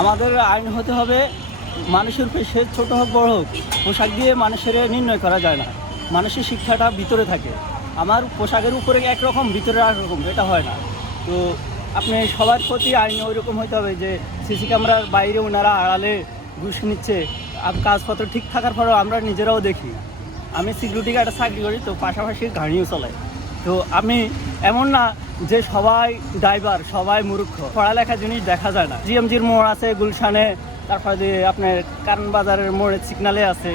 আমাদের আইন হতে হবে মানুষের পেশে ছোট হোক বড় হোক পোশাক দিয়ে মানুষের নির্ণয় করা যায় না। মানুষের শিক্ষাটা ভিতরে থাকে। আমার পোশাকের উপরে একরকম ভিতরে একরকম, এটা হয় না। তো আপনি সবার প্রতি আইন ওই রকম হতে হবে যে সিসি ক্যামেরার বাইরে ওনারা আড়ালে ঘুষ নিচ্ছে, আর কাজপত্র ঠিক থাকার পরেও আমরা নিজেরাও দেখি। আমি সিকিউরিটি গার্ডে চাকরি করি, তো পাশাপাশি গাড়িও চালাই। তো আমি এমন না যে সবাই ড্রাইভার, সবাই মূর্খ, পড়ালেখা জিনিস দেখা যায় না। জিএমজির মোড় আছে গুলশানে, তারপরে আপনার কারণ বাজারের মোড়ে সিগনালে আছে,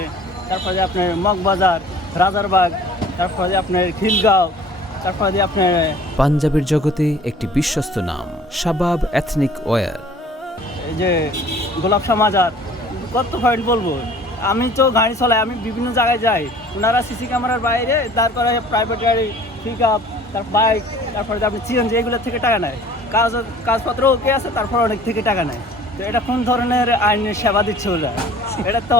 তারপরে আপনার মগবাজার, রাজারবাগ, তারপরে আপনার খিলগাঁও, তারপরে আপনার পাঞ্জাবের জগতে একটি বিশ্বস্ত নাম শাবাব এথনিক ওয়্যার। এই যে গোলাপশাহ মাজার। কত পয়েন্ট বলবো, আমি তো গাড়ি চালাই, আমি বিভিন্ন জায়গায় যাই, ওনারা সিসি ক্যামেরার বাইরে তারপরে প্রাইভেট গাড়ি, পিক আপ, তার বাইক, তারপরে আপনি সিএনজি এগুলোর থেকে টাকা নেয়। কাগজপত্র ওকে আছে, তারপর অনেক থেকে টাকা নেয়। তো এটা কোন ধরনের আইনের সেবা দিচ্ছে ওরা? এটা তো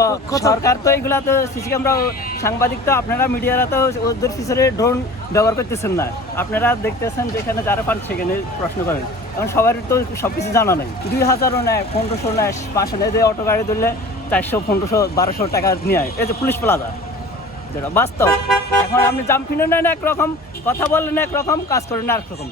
সরকার তো এগুলা তো সিসি ক্যামেরা, সাংবাদিক তো আপনারা মিডিয়ারা তো ওদের পিছনে ড্রোন ব্যবহার করতেছেন না। আপনারা দেখতেছেন যেখানে যারা পান সেখানে প্রশ্ন করেন। এখন সবার তো সব কিছু জানা নেই। 2000ও নেয়, 1500 নেয়, 500 নেয়। যে অটো গাড়ি ধরলে 400, 1500, 1200 টাকা নিয়ে এই যে পুলিশ প্লাজা, যেটা বাস্তব। এখন আপনি জাম্পিনও নেন একরকম, কথা বললেন একরকম, কাজ করেন একরকম।